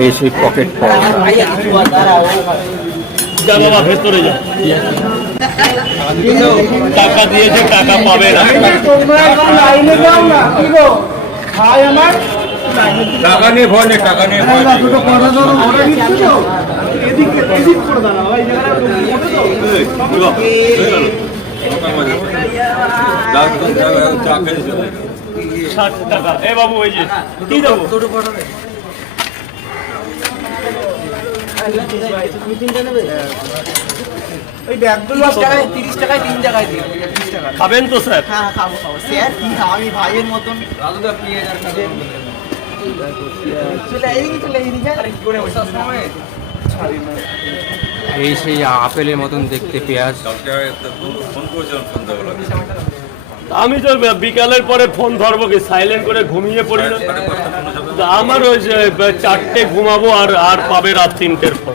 এই সেই পকেট জানালা ভেতরে যা টাকা দিয়েছে টাকা পাবে না টাকা নিয়ে ভয় নেই, টাকা নিয়ে ভয় নেই। টাকা এ বাবু ওই যে কি দেবো ওই ব্যাগগুলো 30 টাকায় 3 জায়গায় দিই। 30 টাকা। খাবেন তো স্যার? হ্যাঁ খাবো খাবো। স্যার কি আমি ভাইয়ের মতন চলে এইদিকে আরে কি করে বসে সময় এই সেই আপেলের মতন দেখতে পেঁয়াজ। ফোন করেছিলাম সন্ধ্যাবেলা। আমি তো বিকালের পরে ফোন ধরবো কি সাইলেন্ট করে ঘুমিয়ে পড়ি না। আমার ওই যে 4টে ঘুমাবো আর পাবে রাত 3টের পর।